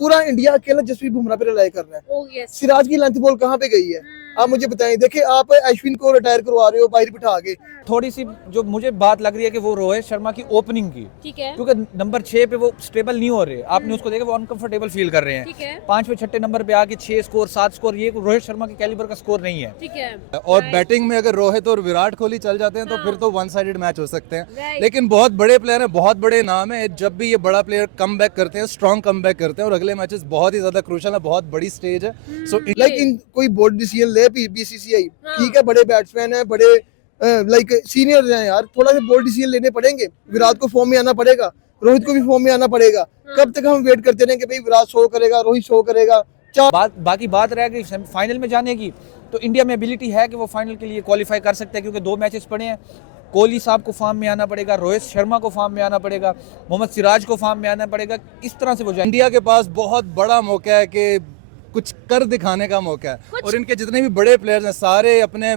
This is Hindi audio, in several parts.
पूरा इंडिया अकेला जसप्रीत बुमराह पे रिलाई कर रहा है। Oh, yes. सिराज की लेंथ बॉल कहाँ पे गई है, आप मुझे बताएं। देखिए आप अश्विन को रिटायर करवा रहे हो बाहर बिठा के। थोड़ी सी जो मुझे बात लग रही है कि वो रोहित शर्मा की ओपनिंग की, ठीक है, क्योंकि नंबर 6 पे वो स्टेबल नहीं हो रहे। आपने उसको देखा, वो अनकंफर्टेबल फील कर रहे हैं। ठीक है, 5वें 6ठे नंबर पे आके 6 स्कोर 7 स्कोर, ये रोहित शर्मा के कैलिबर का स्कोर नहीं है। ठीक है। और Right. बैटिंग में अगर रोहित और विराट कोहली चल जाते हैं तो हाँ। फिर तो वन साइडेड मैच हो सकते हैं। Right. लेकिन बहुत बड़े प्लेयर हैं, बहुत बड़े नाम है। जब भी ये बड़ा प्लेयर कम बैक करते हैं, स्ट्रॉन्ग कम बैक करते हैं, और अगले मैचेस बहुत ही ज्यादा क्रूशल है, बहुत बड़ी स्टेज है। सो लाइक इन कोई बोर्ड डिसीजन ले बीसीसीआई, हाँ। ठीक है, बड़े बैट्समैन है, बड़े लाइक सीनियर हैं यार, थोड़ा सा बोल्ड डिसीजन लेने पड़ेंगे। विराट को फॉर्म में आना पड़ेगा, रोहित को भी फॉर्म में आना पड़ेगा। कब तक हम वेट करते रहेंगे भाई विराट शो करेगा, रोहित शो करेगा। बाकी बात रह गई फाइनल में जाने की, तो इंडिया में एबिलिटी है कि वो फाइनल के लिए क्वालिफाई कर सकते हैं, क्योंकि 2 मैचेस पड़े हैं। कोहली साहब को फॉर्म में आना पड़ेगा, रोहित शर्मा को फॉर्म में आना पड़ेगा, मोहम्मद सिराज को फॉर्म में आना पड़ेगा। इस तरह से वो जाएंगे। इंडिया के पास बहुत बड़ा मौका है कि कुछ कर दिखाने का मौका है, और इनके जितने भी बड़े प्लेयर्स हैं सारे अपने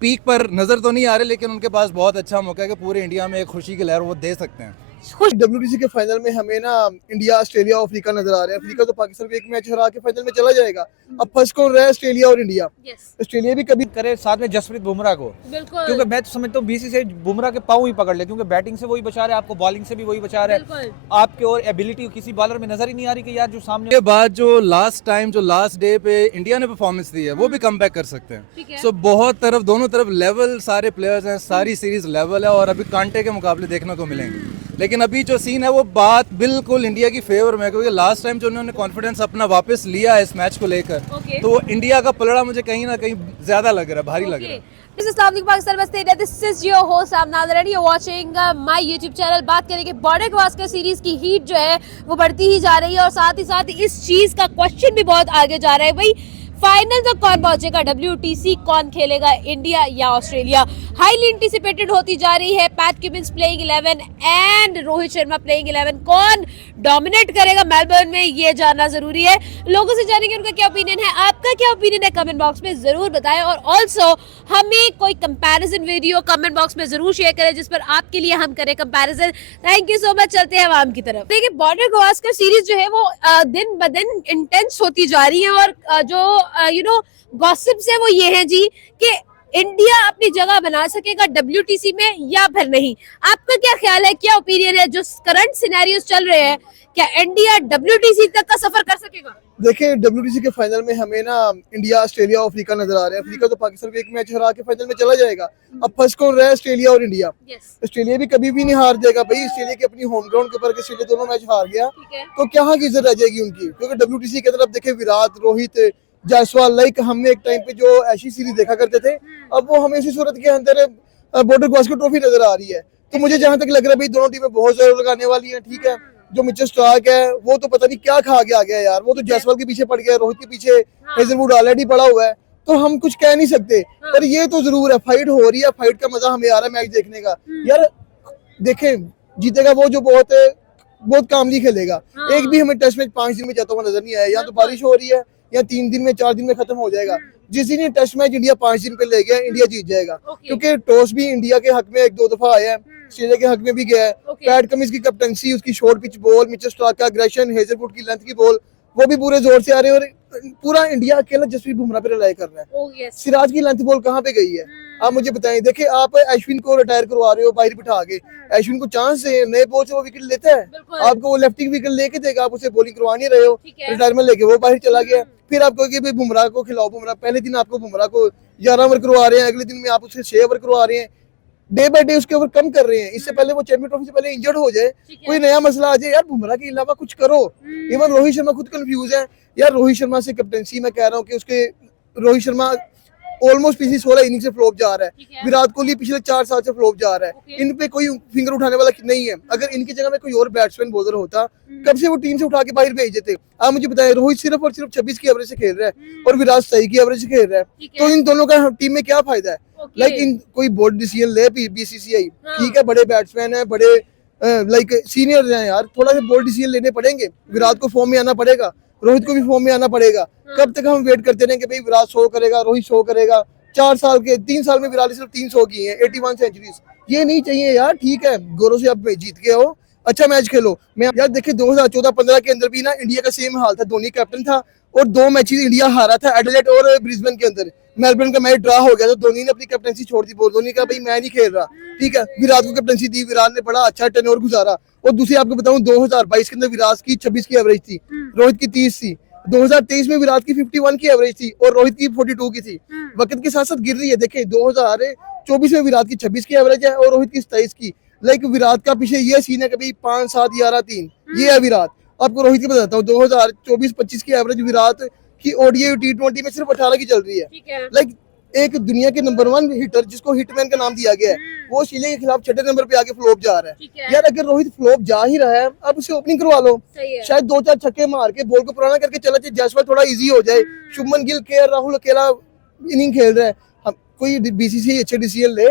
पीक पर नजर तो नहीं आ रहे, लेकिन उनके पास बहुत अच्छा मौका है कि पूरे इंडिया में एक खुशी की लहर वो दे सकते हैं। WTC के फाइनल में हमें ना इंडिया, ऑस्ट्रेलिया, अफ्रीका नजर आ रहे हैं। अफ्रीका तो पाकिस्तान को एक मैच हरा के फाइनल में चला जाएगा। अब फर्स्ट कौन रहा है, ऑस्ट्रेलिया और इंडिया। Yes. ऑस्ट्रेलिया भी कभी करे साथ में जसप्रीत बुमराह को, बिल्कुल, क्योंकि मैं तो समझता हूँ बीसीसीआई बुमराह के पाँव ही पकड़ ले, क्योंकि बैटिंग से वही बचा रहा है आपको, बॉलिंग से भी वही बचा रहा है बिल्कुल। आपके, और एबिलिटी किसी बॉलर में नजर ही नहीं आ रही कि यार जो सामने। के बाद जो लास्ट डे पे इंडिया ने परफॉर्मेंस दी है वो भी कम बैक कर सकते ठीक है। हैं। सो बहुत तरफ, दोनों तरफ लेवल सारे प्लेयर्स हैं, सारी सीरीज लेवल है, और अभी कांटे के मुकाबले देखने को मिलेंगे। लेकिन अभी जो सीन है वो बात बिल्कुल इंडिया की फेवर में, क्योंकि लास्ट टाइम जो उन्होंने कॉन्फिडेंस अपना वापस लिया है इस मैच को लेकर, Okay. तो वो इंडिया का पलड़ा मुझे कहीं ना कहीं ज्यादा लग रहा है, भारी लग रहा है। This is Islamic Pakistan West India. This is your host Amnad Reddy. You're watching my YouTube channel. बात करेंगे बॉर्डर गवास्कर सीरीज की हीट जो है वो बढ़ती ही जा रही है, और साथ ही इस चीज का क्वेश्चन भी बहुत आगे जा रहा है भाई, फाइनल तक कौन पहुंचेगा, WTC कौन खेलेगा, इंडिया या ऑस्ट्रेलिया। हाईली एंटिसिपेटेड होती जा रही है। PAT Cummins playing 11 and Rohit Sharma playing 11। कौन डोमिनेट करेगा मेलबर्न में, ये जानना जरूरी है। लोगों से जानेंगे उनका क्या ओपिनियन है, आपका क्या ओपिनियन है, कमेंट बॉक्स में जरूर बताएं। और ऑल्सो हमें कोई कंपैरिजन वीडियो कमेंट बॉक्स में जरूर शेयर करें जिस पर आपके लिए हम करें comparison. Thank you so much. चलते हैं आवाम की तरफ। देखिए बॉर्डर गवास्कर सीरीज जो है वो दिन ब दिन इंटेंस होती जा रही है, और जो गॉसिप्स है वो ये है जी कि इंडिया अपनी जगह बना सकेगा WTC में या फिर नहीं। आपका क्या ख्याल है, क्या ओपिनियन है, जो करंट सिनेरियोस चल रहे हैं, क्या इंडिया WTC तक का सफर कर सकेगा? देखिए WTC के फाइनल में हमें ना इंडिया, ऑस्ट्रेलिया और अफ्रीका नजर आ रहे हैं। अफ्रीका तो पाकिस्तान को एक मैच हरा के फाइनल में चला जाएगा। अब फर्स्ट कौन रहा है, ऑस्ट्रेलिया और इंडिया। Yes. ऑस्ट्रेलिया भी कभी भी नहीं हार जाएगा भाई। ऑस्ट्रेलिया की अपनी होम ग्राउंड के ऊपर के ऑस्ट्रेलिया दोनों मैच हार गया, ठीक है। तो क्या की इज्जत रह जाएगी उनकी। क्योंकि WTC के अंदर अब देखे विराट, रोहित, जायसवाल, लाइक हमने एक टाइम पे जो ऐसी सीरीज देखा करते थे, अब वो हमें इसी सूरत के अंदर बॉर्डर गवास्कर ट्रॉफी नजर आ रही है। तो मुझे जहां तक लग रहा है भाई दोनों टीमें बहुत जोर लगाने वाली हैं। ठीक है, जो मिचेल स्टार्क है वो तो पता नहीं क्या खा के आ गया यार, वो तो जायसवाल के पीछे पड़ गया, रोहित के पीछे हेजलवुड ऑलरेडी पड़ा हुआ है, तो हम कुछ कह नहीं सकते। पर ये तो जरूर है, फाइट हो रही है, फाइट का मजा हमें आ रहा है मैच देखने का। यार देखें, जीतेगा वो जो बहुत कामली खेलेगा। एक भी हमें टेस्ट मैच 5 दिन में जाता हुआ नजर नहीं आया। या तो बारिश हो रही है या 3 दिन में 4 दिन में खत्म हो जाएगा। जिस दिन ये टेस्ट मैच इंडिया 5 दिन पे ले गया, इंडिया जीत जाएगा। क्योंकि टॉस भी इंडिया के हक में 1-2 दफा आया है, ऑस्ट्रेलिया के हक में भी गया है। पैट कमिंस की कैप्टनसी, उसकी short pitch ball, Mitchell Starc का एग्रेशन, हेजलवुड की लेंथ की बॉल, वो भी पूरे जोर से आ रहे हैं, और पूरा इंडिया अकेला जसप्रीत बुमराह पे रिलाई कर रहा है। Oh, yes. सिराज की लेंथ बॉल कहाँ पे गई है, आप मुझे बताएं। देखिए आप अश्विन को रिटायर करवा रहे हो बाहर बिठा के। अश्विन को चांस है, नए बॉल से वो विकेट लेता है, आपको वो लेफ्टी विकेट लेके देगा, आप उसे बॉलिंग करवा नहीं रहे हो, रिटायरमेंट लेके वो बाहर चला गया। फिर आप कहोगे भाई बुमराह को खिलाओ। बुमराह पहले दिन आपको बुमराह को 11 ओवर करवा रहे हैं, अगले दिन में आप उसे 6 ओवर करवा रहे हैं, डे बाय डे उसके ओवर कम कर रहे हैं। इससे पहले वो चैंपियन ट्रॉफी से पहले इंजर्ड हो जाए, कोई नया मसला आ जाए, यार बुमराह के अलावा कुछ करो। इवन रोहित शर्मा खुद कंफ्यूज है यार। रोहित शर्मा से कैप्टनसी मैं कह रहा हूँ कि उसके रोहित शर्मा ऑलमोस्ट पिछली 16 इनिंग से फ्लॉप जा रहा है। विराट कोहली पिछले 4 साल से फ्लॉप जा रहा है। इन पे कोई फिंगर उठाने वाला नहीं है। अगर इनकी जगह में कोई और बैट्समैन बॉलर होता, कब से वो टीम से उठा के बाहर भेज देते। आप मुझे बताएं, रोहित सिर्फ और सिर्फ 26 की एवरेज से खेल रहा है और विराट 27 की एवरेज से खेल रहा है, तो इन दोनों का टीम में क्या फायदा है। लाइक इन कोई बोर्ड डिसीजन ले BCCI, ठीक है, बड़े बैट्समैन है, बड़े लाइक सीनियर हैं यार, थोड़ा सा बोल्ड डिसीजन लेने पड़ेंगे। विराट को फॉर्म में आना पड़ेगा, रोहित को भी फॉर्म में आना पड़ेगा। कब तक हम वेट करते रहेंगे भाई विराट शो करेगा, रोहित शो करेगा। 3 साल में विराट सिर्फ 300 की है, 81 सेंचुरीज। ये नहीं चाहिए यार। ठीक है, गोरों से आप जीत गए हो, अच्छा मैच खेलो। मैं यार देखिए 2014-15 के अंदर भी ना इंडिया का सेम हाल था, धोनी कैप्टन था और 2 मैचेस इंडिया हारा था, एडिलेड और ब्रिस्बेन के अंदर। मेलबर्न का मैच ड्रा हो गया तो धोनी ने अपनी कैप्टनसी छोड़ दी, बोल धोनी का भाई मैं नहीं खेल रहा, ठीक है। विराट को कैप्टनसी दी, विराट ने बड़ा अच्छा टेन्योर गुजारा। और दूसरी आपको बताऊं 2022 के अंदर विराट की 26 की एवरेज थी, रोहित की 30 थी। 2023 में विराट की 51 की एवरेज थी और रोहित की 42 की थी। वक्त के साथ साथ गिर रही है, देखिए 2024 में विराट की 26 की एवरेज है और रोहित की 27 की। लाइक विराट का पीछे ये सीन है कभी 5, 7, 11, 3, ये है विराट। आपको रोहित की बताता हूँ 2024-25 की एवरेज विराट की ओडीआई T20 में सिर्फ 18 की चल रही है। लाइक एक दुनिया के नंबर 1 हिटर जिसको हिटमैन का नाम दिया गया है, वो ऑस्ट्रेलिया के खिलाफ 6 नंबर पे आके फ्लॉप जा रहा है। यार अगर रोहित फ्लॉप जा ही रहा है, अब उसे ओपनिंग करवा लो, शायद 2-4 छक्के मार के बॉल को पुराना करके चला जाए, जयसवाल थोड़ा इजी हो जाए। शुभमन गिल के राहुल अकेला इनिंग खेल रहा है, कोई बीसीसीआई अच्छे डिसीजन ले,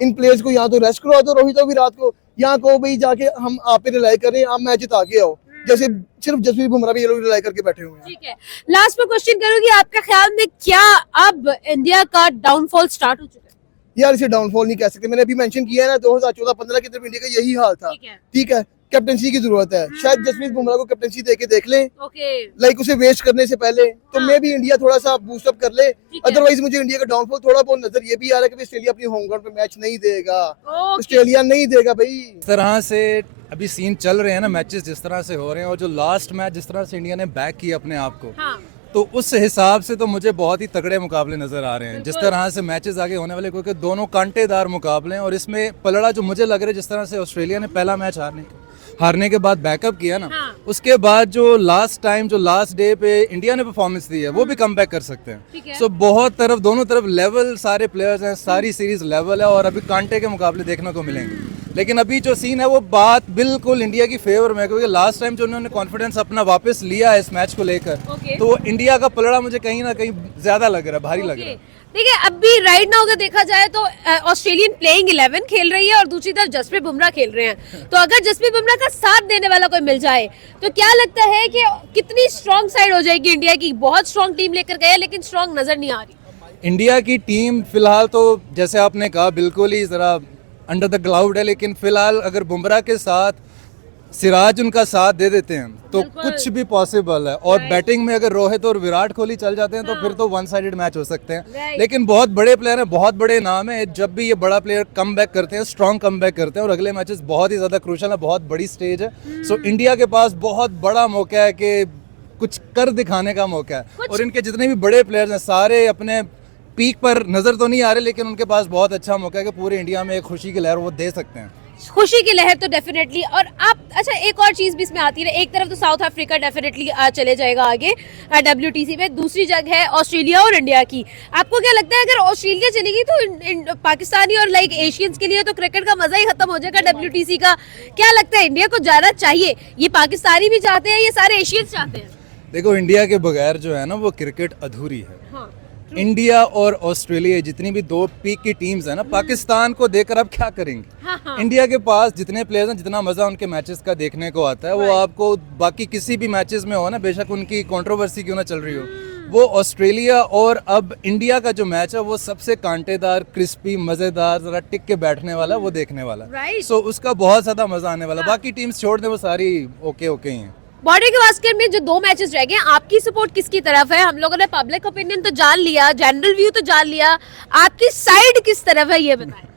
इन प्लेयर्स को या तो रेस्ट करवा दो रोहित और विराट को, या को भाई जाके हम आप पे रिलाई कर रहे हैं, आप मैच जिता के आओ, जैसे सिर्फ जसप्रीत बुमराह भी ये लोग रिलाई करके बैठे हुए हैं। ठीक है, लास्ट में क्वेश्चन करूंगी, आपका ख्याल में क्या अब इंडिया का डाउनफॉल स्टार्ट हो चुका है? यार इसे डाउनफॉल नहीं कह सकते, मैंने अभी मेंशन किया है ना 2014-15 के अंदर इंडिया का यही हाल था, ठीक है। कैप्टनसी की जरूरत है, शायद जसप्रीत बुमराह को कैप्टनसी देके देख लें, लाइक उसे वेस्ट करने से पहले, तो मे भी इंडिया थोड़ा सा बूस्ट अप कर ले। अदरवाइज मुझे इंडिया का डाउनफॉल थोड़ा बहुत नजर ये भी आ रहा है कि ऑस्ट्रेलिया अपनी होम ग्राउंड पे मैच नहीं देगा, ऑस्ट्रेलिया नहीं देगा भाई। इस तरह से अभी सीन चल रहे हैं ना, मैचेस जिस तरह से हो रहे हैं और जो लास्ट मैच जिस तरह से इंडिया ने बैक किया अपने आप को, तो उस हिसाब से तो मुझे बहुत ही तगड़े मुकाबले नजर आ रहे हैं जिस तरह से मैचेस आगे होने वाले, क्योंकि दोनों कांटेदार मुकाबले हैं। और इसमें पलड़ा जो मुझे लग रहा है, जिस तरह से ऑस्ट्रेलिया ने पहला मैच हारने के बाद बैकअप किया ना, उसके बाद जो लास्ट डे पे इंडिया ने परफॉर्मेंस दी है, वो भी कम बैक कर सकते हैं। सो बहुत तरफ, दोनों तरफ लेवल सारे प्लेयर्स हैं, सारी सीरीज लेवल है और अभी कांटे के मुकाबले देखने को मिलेंगे। लेकिन अभी जो सीन है वो बात बिल्कुल इंडिया की फेवर में, क्योंकि लास्ट टाइम जो उन्होंने कॉन्फिडेंस अपना वापस लिया है इस मैच को लेकर, तो इंडिया का पलड़ा मुझे कहीं ना कहीं ज्यादा लग रहा है, भारी लग रहा है। देखिए अभी राइट नाउ अगर देखा जाए तो ऑस्ट्रेलियन प्लेइंग 11 खेल रही है और दूसरी तरफ जसप्रीत बुमराह खेल रहे हैं। तो अगर जसप्रीत बुमराह का साथ देने वाला कोई मिल जाए तो क्या लगता है कि कितनी स्ट्रॉन्ग साइड हो जाएगी इंडिया की? बहुत स्ट्रॉन्ग टीम लेकर गए लेकिन स्ट्रॉन्ग नजर नहीं आ रही इंडिया की टीम फिलहाल तो, जैसे आपने कहा, बिल्कुल ही जरा अंडर द क्लाउड है। लेकिन फिलहाल अगर बुमराह के साथ सिराज उनका साथ दे देते हैं तो कुछ भी पॉसिबल है। और बैटिंग में अगर रोहित और विराट कोहली चल जाते हैं तो फिर तो वन साइडेड मैच हो सकते हैं। लेकिन बहुत बड़े प्लेयर हैं, बहुत बड़े नाम है। जब भी ये बड़ा प्लेयर कम बैक करते हैं, स्ट्रॉन्ग कम बैक करते हैं और अगले मैचेस बहुत ही ज्यादा क्रूशल है, बहुत बड़ी स्टेज है। सो इंडिया के पास बहुत बड़ा मौका है कि कुछ कर दिखाने का मौका है। और इनके जितने भी बड़े प्लेयर्स हैं सारे अपने पीक पर नजर तो नहीं आ रहे, लेकिन उनके पास बहुत अच्छा मौका है कि पूरे इंडिया में एक खुशी की लहर वो दे सकते हैं। खुशी की लहर तो डेफिनेटली। और आप अच्छा एक और चीज भी इसमें आती है, एक तरफ तो साउथ अफ्रीका डेफिनेटली चले जाएगा आगे WTC में, दूसरी जगह है ऑस्ट्रेलिया और इंडिया की। आपको क्या लगता है अगर ऑस्ट्रेलिया चलेगी तो पाकिस्तानी और लाइक एशियंस के लिए तो क्रिकेट का मजा ही खत्म हो जाएगा WTC का? क्या लगता है इंडिया को जाना चाहिए? ये पाकिस्तानी भी चाहते हैं, ये सारे एशियंस चाहते हैं? देखो इंडिया के बगैर जो है ना वो क्रिकेट अधूरी है। इंडिया और ऑस्ट्रेलिया जितनी भी दो पीक की टीम्स है ना, पाकिस्तान को देखकर अब क्या करेंगे। इंडिया के पास जितने प्लेयर्स हैं, जितना मजा उनके मैचेस का देखने को आता है वो आपको बाकी किसी भी मैचेस में हो ना, बेशक उनकी कंट्रोवर्सी क्यों ना चल रही हो, वो ऑस्ट्रेलिया और अब इंडिया का जो मैच है वो सबसे कांटेदार, क्रिस्पी, मजेदार, जरा टिक के बैठने वाला, वो देखने वाला। सो उसका बहुत ज्यादा मजा आने वाला। बाकी टीम्स छोड़ दे, वो सारी ओके ही हैं। बॉर्डर गावस्कर में जो 2 मैचेस रह गए, आपकी सपोर्ट किसकी तरफ है? हम लोगों ने पब्लिक ओपिनियन तो जान लिया, जनरल व्यू तो जान लिया, आपकी साइड किस तरफ है ये बताएं।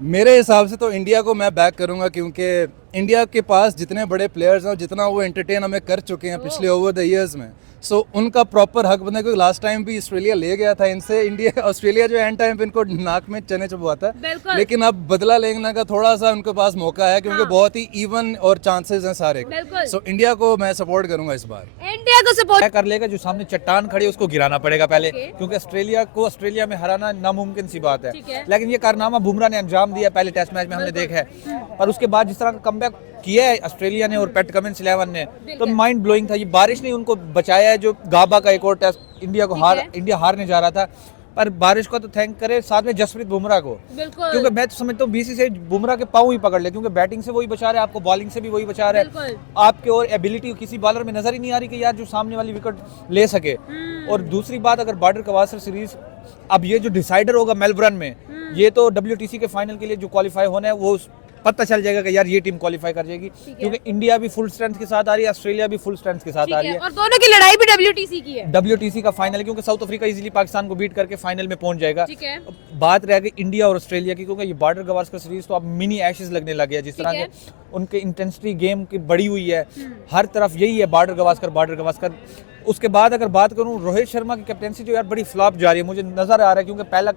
मेरे हिसाब से तो इंडिया को मैं बैक करूंगा, क्योंकि इंडिया के पास जितने बड़े प्लेयर्स हैं, जितना वो एंटरटेन हमें कर चुके हैं पिछले ओवर द इयर्स में, सो उनका प्रॉपर हक बनता है। क्योंकि लास्ट टाइम भी ऑस्ट्रेलिया ले गया था इनसे, ऑस्ट्रेलिया जो एंड टाइम पे इनको नाक में चने चबवाता है, लेकिन अब बदला लेने का थोड़ा सा उनके पास मौका है, क्योंकि बहुत ही इवन और चांसेस हैं सारे। सो इंडिया को मैं सपोर्ट करूंगा इस बार। इंडिया को सपोर्ट कर लेगा, जो सामने चट्टान खड़ी है उसको गिराना पड़ेगा पहले, क्योंकि ऑस्ट्रेलिया को ऑस्ट्रेलिया में हराना नामुमकिन सी बात है। लेकिन ये कारनामा बुमराह ने अंजाम दिया पहले टेस्ट मैच में, हमने देखा है। पर उसके बाद जिस तरह का कमबैक किया है ऑस्ट्रेलिया ने और पैट कमिंस 11 ने, तो माइंड ब्लोइंग था। ये बारिश ने उनको बचाया है, जो गाबा का एक और टेस्ट इंडिया हारने जा रहा था, पर बारिश को तो थैंक करे, साथ में जसप्रीत बुमराह को, क्योंकि मैं तो समझता हूँ BCCI बुमराह के पाँव ही पकड़ ले, क्योंकि बैटिंग से वही बचा रहा है आपको, बॉलिंग से भी वही बचा रहा है आपके, और एबिलिटी किसी बॉलर में नजर ही नहीं आ रही कि यार जो सामने वाली विकेट ले सके। और दूसरी बात, अगर बॉर्डर गावस्कर सीरीज अब ये जो डिसाइडर होगा मेलबर्न में, ये तो WTC के फाइनल के लिए जो क्वालिफाई होना है वो पता चल जाएगा कि यार ये टीम क्वालिफाई कर जाएगी, क्योंकि इंडिया भी फुल स्ट्रेंथ के साथ आ रही है, ऑस्ट्रेलिया भी फुल स्ट्रेंथ के साथ ठीक आ रही है, है। और दोनों की लड़ाई भी WTC की है। WTC का फाइनल है, क्योंकि साउथ अफ्रीका इजीली पाकिस्तान को बीट करके फाइनल में पहुंच जाएगा। ठीक है। बात रह गई इंडिया और ऑस्ट्रेलिया की, क्योंकि ये बॉर्डर गवास्कर सीरीज तो अब मिनी एशेस लगने लगे हैं, जिस तरह ठीक के उनके इंटेंसिटी गेम की बढ़ी हुई है, हर तरफ यही है बॉर्डर गवास्कर। उसके बाद अगर बात करूं रोहित शर्मा की कैप्टेंसी जो यार बड़ी फ्लॉप जा रही है, मुझे नजर आ रहा है, क्योंकि पहला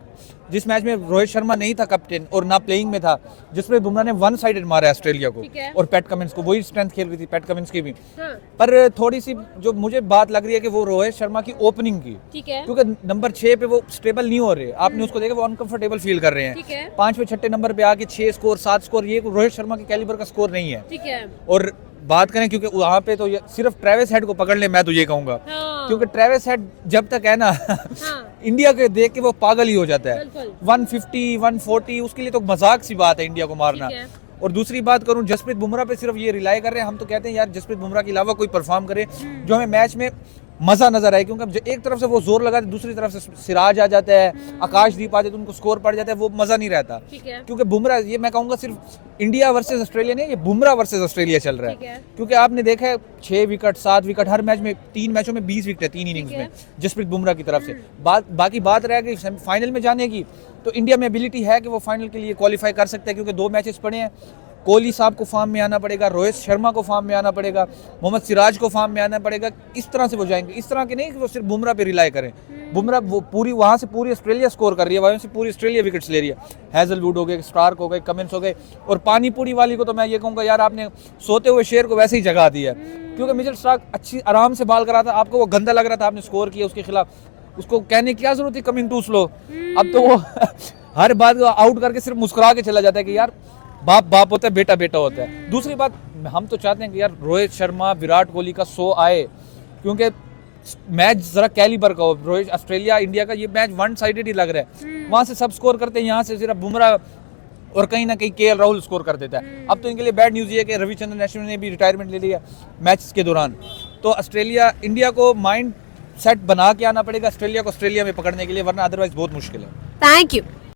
जिस मैच में रोहित शर्मा नहीं था कैप्टन और ना प्लेइंग में था, जिसमें बुमराह ने वन साइडेड मारा है ऑस्ट्रेलिया को, ठीक है। और पैट कमिंस को, वही स्ट्रेंथ खेल रही थी पैट कमिंस की भी। हाँ, पर थोड़ी सी जो मुझे बात लग रही है कि वो रोहित शर्मा की ओपनिंग की, ठीक है। क्योंकि नंबर 6 पे वो स्टेबल नहीं हो रहे, आपने उसको देखा वो अनकंफर्टेबल फील कर रहे ठीक हैं। है। 5वें 6ठे नंबर पे आके 6 स्कोर 7 स्कोर, ये रोहित शर्मा के कैलिबर का स्कोर नहीं है। ठीक है। और बात करें क्योंकि वहाँ पे तो सिर्फ ट्रेविस हेड को पकड़ ले, मैं तो ये कहूंगा, हाँ, क्योंकि ट्रेविस हेड जब तक है ना हाँ, इंडिया के देख के वो पागल ही हो जाता है। बिल्कुल। 150 140 उसके लिए तो मजाक सी बात है इंडिया को मारना। ठीक है। और दूसरी बात करूं, जसप्रीत बुमराह पे सिर्फ ये रिलाई कर रहे हैं, हम तो कहते हैं यार जसप्रीत बुमराह के अलावा कोई परफॉर्म करे जो हमें मैच में मजा नजर आए, क्योंकि एक तरफ से वो जोर लगाते, दूसरी तरफ से सिराज आ जाता है, आकाशदीप आ जाते, उनको स्कोर पड़ जाता है, वो मजा नहीं रहता। ठीक है। क्योंकि बुमराह, ये मैं कहूंगा सिर्फ इंडिया वर्सेस ऑस्ट्रेलिया नहीं, ये बुमराह वर्सेस ऑस्ट्रेलिया चल रहा ठीक है। है। क्योंकि आपने देखा है 6 विकेट 7 विकेट हर मैच में, 3 मैचों में 20 विकेट है 3 इनिंग्स ठीक है। में जसप्रीत बुमराह की तरफ से। बाकी बात रह गई फाइनल में जाने की, तो इंडिया में एबिलिटी है कि वो फाइनल के लिए क्वालिफाई कर सकता है, क्योंकि 2 मैचेस पड़े हैं। कोहली साहब को फॉर्म में आना पड़ेगा, रोहित शर्मा को फॉर्म में आना पड़ेगा, मोहम्मद सिराज को फॉर्म में आना पड़ेगा, इस तरह से वो जाएंगे। इस तरह के नहीं कि वो सिर्फ बुमराह पे रिलाई करें। बुमराह वो पूरी वहाँ से पूरी ऑस्ट्रेलिया स्कोर कर रही है, वहाँ से पूरी ऑस्ट्रेलिया विकेट्स ले रही है। हैजलवुड हो गए, स्टार्क हो गए, कमिंस हो गए, और पानीपुरी वाली को तो मैं ये कहूँगा यार आपने सोते हुए शेर को वैसे ही जगा दिया है, क्योंकि मिचेल स्टार्क अच्छी आराम से बाल करा था, आपको वो गंदा लग रहा था, आपने स्कोर किया उसके खिलाफ, उसको कहने की क्या जरूरत थी कमिंग टू स्लो। अब तो वो हर बात को आउट करके सिर्फ मुस्कुरा के चला जाता है कि यार बाप बाप होता है, बेटा बेटा होता है। दूसरी बात, हम तो चाहते हैं कि यार रोहित शर्मा विराट कोहली का शो आए, क्योंकि मैच जरा कैलिबर का हो। रोहित ऑस्ट्रेलिया इंडिया का ये मैच वन साइडेड ही लग रहा है, वहां से सब स्कोर करते हैं, यहाँ से सिर्फ बुमराह और कहीं ना कहीं KL राहुल स्कोर कर देता है। अब तो इनके लिए बैड न्यूज़ ये है कि रविचंद्रन अश्विन ने भी रिटायरमेंट ले लिया मैच के दौरान। तो ऑस्ट्रेलिया इंडिया को माइंड सेट बना के आना पड़ेगा ऑस्ट्रेलिया को ऑस्ट्रेलिया में पकड़ने के लिए, वरना अदरवाइज बहुत मुश्किल है। Thank you.